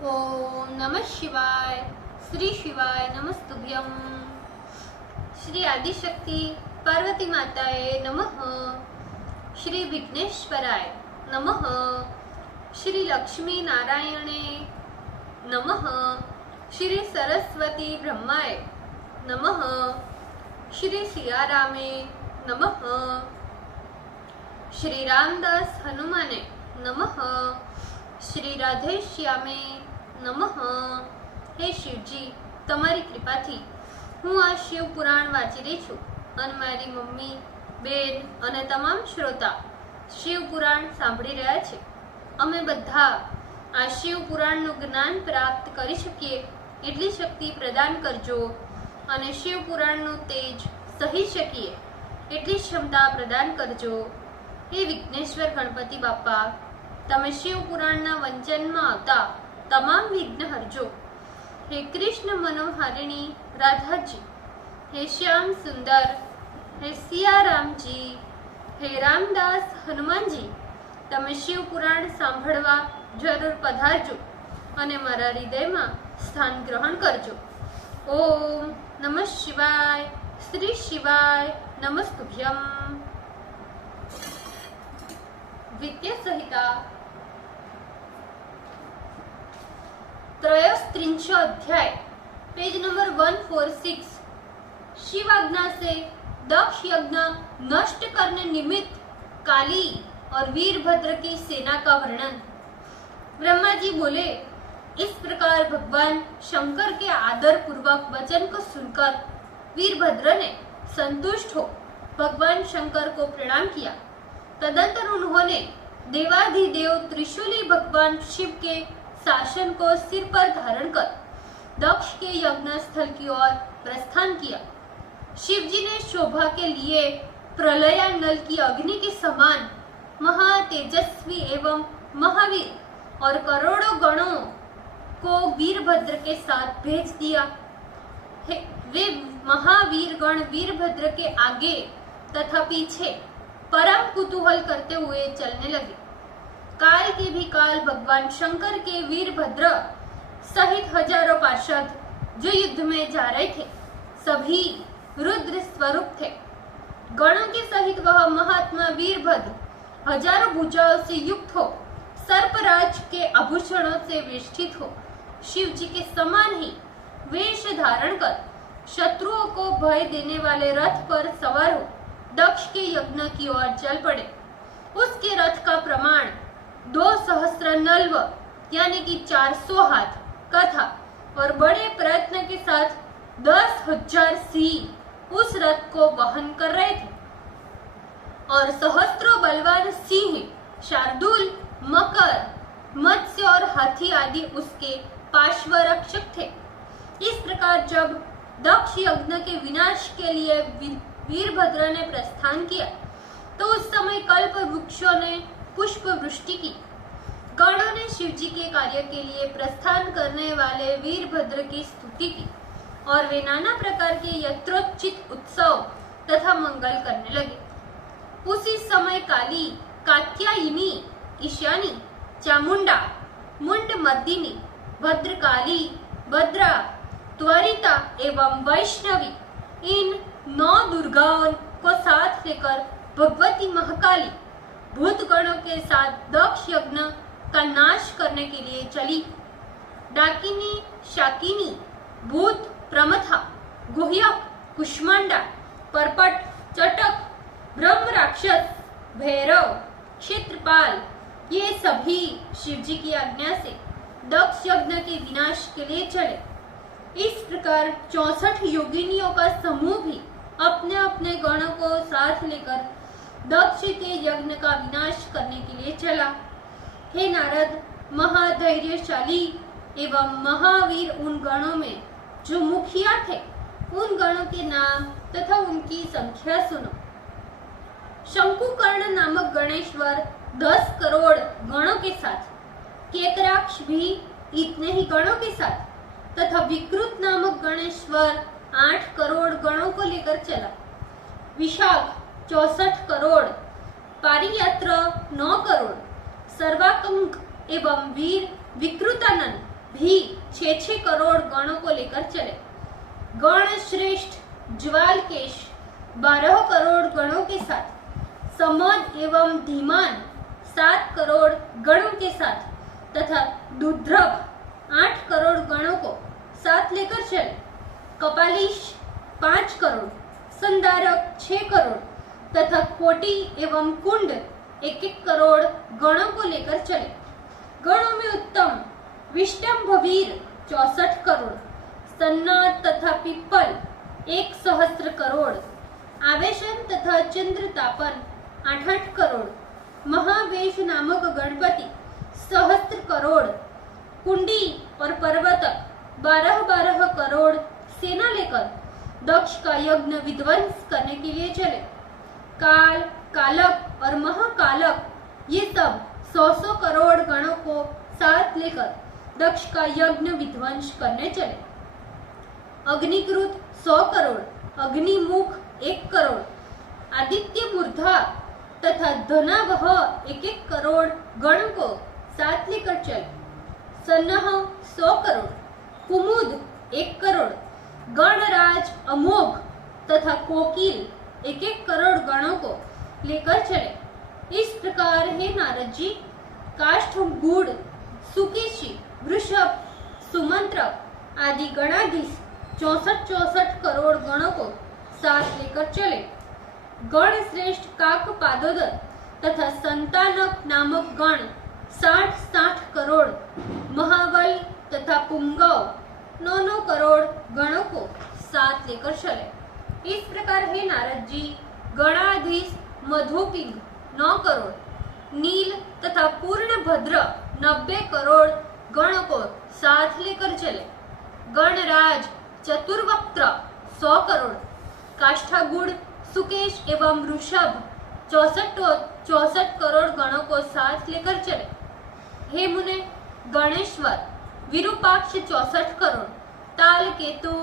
ओम नमः शिवाय। श्री शिवाय नमस्तुभ्यम। श्री आदिशक्ति पार्वती माताए नमः। श्री विघ्नेश्वराय नमः। श्री लक्ष्मी नारायणे नमः। श्री सरस्वती ब्रह्माय नमः। श्री सियारामे नमः। श्री रामदास हनुमाने नमः। श्री राधेश्यामे नमः। हे शिवजी, તમારી કૃપાથી હું આ શિવ પુરાણ વાંચી રહી છું અને મારી મમ્મી, બેન અને તમામ શ્રોતા શિવ પુરાણ સાંભળી રહ્યા છે. અમે બધા આ શિવ પુરાણનું જ્ઞાન પ્રાપ્ત કરી શકીએ એટલી શક્તિ પ્રદાન કરજો અને શિવ પુરાણનું તેજ સહી શકીએ એટલી ક્ષમતા પ્રદાન કરજો. હે વિઘ્નેશ્વર ગણપતિ બાપા, તમે શિવ પુરાણના વંચનમાં આવતા તમામ વિઘ્ન હરજો. હે કૃષ્ણ મનોહારિણી રાધાજી, હે શ્યામ સુંદર, હે સિયારામજી, હે રામદાસ હનુમાનજી, તમે શિવ પુરાણ સાંભળવા જરૂર પધારજો અને મારા હૃદયમાં સ્થાન ગ્રહણ કરજો. ઓમ નમઃ શિવાય. શ્રી શિવાય નમસ્તુભ્યમ. વિદ્યા સંહિતા त्रयोस्त्रिंशो अध्याय, पेज नंबर 146. शिव आज्ञा से दक्ष यज्ञ नष्ट करने निमित्त काली और वीरभद्र की सेना का वर्णन. ब्रह्मा जी बोले, इस प्रकार भगवान शंकर के आदर पूर्वक वचन को सुनकर वीरभद्र ने संतुष्ट हो भगवान शंकर को प्रणाम किया. तदंतर उन्होंने देवाधिदेव त्रिशूली भगवान शिव के शासन को सिर पर धारण कर दक्ष के यज्ञ स्थल की ओर प्रस्थान किया. शिव जी ने शोभा के लिए प्रलयानल की अग्नि के समान महातेजस्वी एवं महावीर और करोड़ों गणों को वीरभद्र के साथ भेज दिया. वे महावीर गण वीरभद्र के आगे तथा पीछे परम कुतूहल करते हुए चलने लगे. काल के भी काल भगवान शंकर के वीरभद्र सहित हजारों पार्षद जो युद्ध में जा रहे थे सभी रुद्र स्वरूप थे. गणों के सहित वह महात्मा वीरभद्र हजारों भुजाओं से युक्त हो सर्पराज के आभूषणों से वेष्टित हो शिव जी के समान ही वेश धारण कर शत्रुओं को भय देने वाले रथ पर सवार हो दक्ष के यज्ञ की ओर चल पड़े. उसके रथ का प्रमाण 2 सहस्त्र नल्व यानी कि 400 हाथ का था और बड़े प्रयत्न के साथ 10,000 सिंह उस रथ को वहन कर रहे थे और सहस्त्रों बलवान सिंह शार्दूल, मकर, मत्स्य और हाथी आदि उसके पार्श्वरक्षक थे. इस प्रकार जब दक्ष यज्ञ के विनाश के लिए वीरभद्र ने प्रस्थान किया तो उस समय कल्प वृक्षों ने पुष्प वृष्टि की. गणों ने शिव जी के कार्य के लिए प्रस्थान करने वाले वीरभद्र की स्तुति की और वे नाना प्रकार के यत्रोचित उत्सव तथा मंगल करने लगे. उसी समय काली, कात्यायनी, ईशानी, चामुंडा, मुंड मर्दिनी, भद्रकाली, भद्रा, त्वरिता एवं वैष्णवी इन 9 दुर्गाओं को साथ लेकर भगवती महाकाली भूतगणों के साथ दक्ष यज्ञ का नाश करने के लिए चली. डाकिनी, शाकिनी, भूत, प्रमथा, गुह्यक, कुष्मांडा, परपट, चटक, ब्रह्म राक्षस, भैरव, क्षेत्रपाल ये सभी शिव जी की आज्ञा से दक्ष यज्ञ के विनाश के लिए चले. इस प्रकार 64 योगिनियों का समूह भी अपने अपने गणों को साथ लेकर दक्ष के यज्ञ का विनाश करने के लिए चला. हे नारद, महाधैर्यशाली एवं महावीर उन गणों में जो मुखिया थे उन गणों के नाम तथा उनकी संख्या सुनो. शंकुकर्ण नामक गणेश्वर 10 करोड़ गणों के साथ, केकराक्ष भी इतने ही गणों के साथ तथा विकृत नामक गणेश्वर 8 करोड़ गणों को लेकर चला. विशाख 64 करोड़, पारियात्र 9 करोड़, सर्वाकंक एवं वीर विकृतानंद भी 6-6 करोड़ गणों को लेकर चले। गण श्रेष्ठ ज्वालकेश 12 करोड़ गणों के साथ, समद एवं धीमान 7 करोड़ गणों के साथ तथा दुध्रभ 8 करोड़ गणों को साथ लेकर चले। कपालीश 5 करोड़, संधारक 6 करोड़ तथा कोटि एवं कुंड 1-1 करोड़ गणों को लेकर चले। गणों में उत्तम विष्टम्भवीर 64 करोड़, सन्नाद तथा पिप्पल 1 सहस्त्र करोड़, आवेशन तथा चंद्रतापन 8-8 करोड़, महावेश नामक गणपति सहस्त्र करोड़, कुंडी और पर्वतक 12-12 करोड़ सेना लेकर दक्ष का यज्ञ विध्वंस करने के लिए चले। काल, कालक और महाकालक ये सब 100-100 करोड़ गणों को साथ लेकर दक्ष का यज्ञ विध्वंस करने चले। अग्निकृत 100 करोड़, अग्निमुख 1 करोड़, आदित्य मूर्धा तथा धनावह 1-1 करोड़ गणों को साथ लेकर चले। सन्नह 100 करोड़, कुमुद 1 करोड़, गणराज अमोघ तथा कोकिल 1-1 करोड़ गणों को लेकर चले। इस प्रकार हे नारद जी, काष्ठ, गुड़, सुकेशी, वृषभ, सुमंत्र आदि गणाधीश 64-64 करोड़ गणों को साथ लेकर चले। गण श्रेष्ठ काक पादोदर तथा संतानक नामक गण 60-60 करोड़, महाबल तथा पुंगव 9-9 करोड़ गणों को साथ लेकर चले। इस प्रकार हे नारद जी, गणाधीश मधुपिंग 9 करोड़, नील तथा पूर्ण भद्र 90 करोड़ गणों को साथ लेकर चले। गणराज चतुर्वक्त्र 100 करोड़, काष्ठागुड़, सुकेश एवं वृषभ 64 करोड़ गणों को साथ लेकर चले। हे मुने, गणेश्वर विरूपाक्ष 64 करोड़, ताल केतु,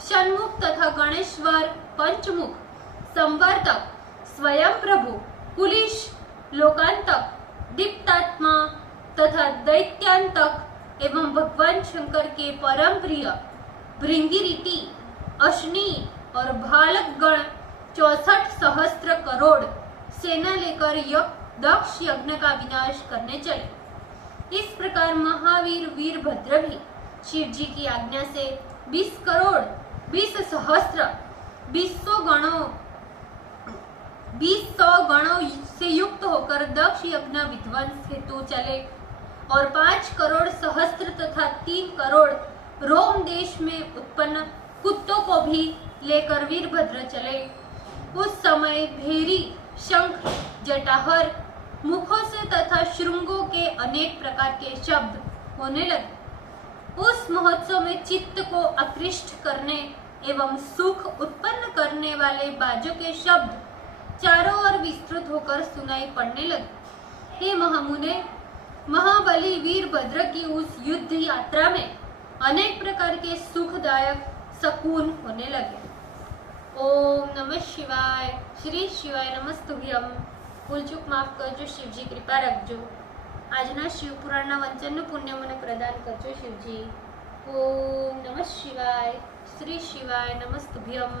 षण्मुख तथा गणेश्वर पंचमुख, संवर्तक, स्वयं प्रभु, कुलिश, लोकांतक, दीप्तात्मा तथा दैत्यांतक एवं भगवान शंकर के परम प्रिय भृंगिरीति, अश्नि और भालक गण 64 सहस्त्र करोड़ सेना लेकर दक्ष यज्ञ का विनाश करने चले। इस प्रकार महावीर वीरभद्र भी शिव जी की आज्ञा से 20 करोड़ 20 सहस्त्र 200 गणों से युक्त होकर दक्ष यज्ञ विध्वंस हेतु चले और 5 करोड़ सहस्त्र तथा 3 करोड़ रोम देश में उत्पन्न कुत्तों को भी लेकर वीरभद्र चले। उस समय भेरी, शंख, जटाहर मुखों से तथा श्रृंगों के अनेक प्रकार के शब्द होने लगे। उस महोत्सव में चित्त को आकृष्ट करने एवं सुख उत्पन्न करने वाले बाजों के शब्द चारों ओर विस्तृत होकर सुनाई पड़ने लगे। हे महामुने, महाबली वीरभद्र की उस युद्ध यात्रा में अनेक प्रकार के सुखदायक सकून होने लगे। ओम नमः शिवाय। श्री शिवाय नमस्तुभ्यम। भूल चूक माफ करजो शिवजी, कृपा रखजो। આજના શિવપુરાણના વંચનનું પુણ્ય મને પ્રદાન કરજો શિવજી। ઓમ નમઃ શિવાય। શ્રી શિવાય નમસ્તુભ્યમ।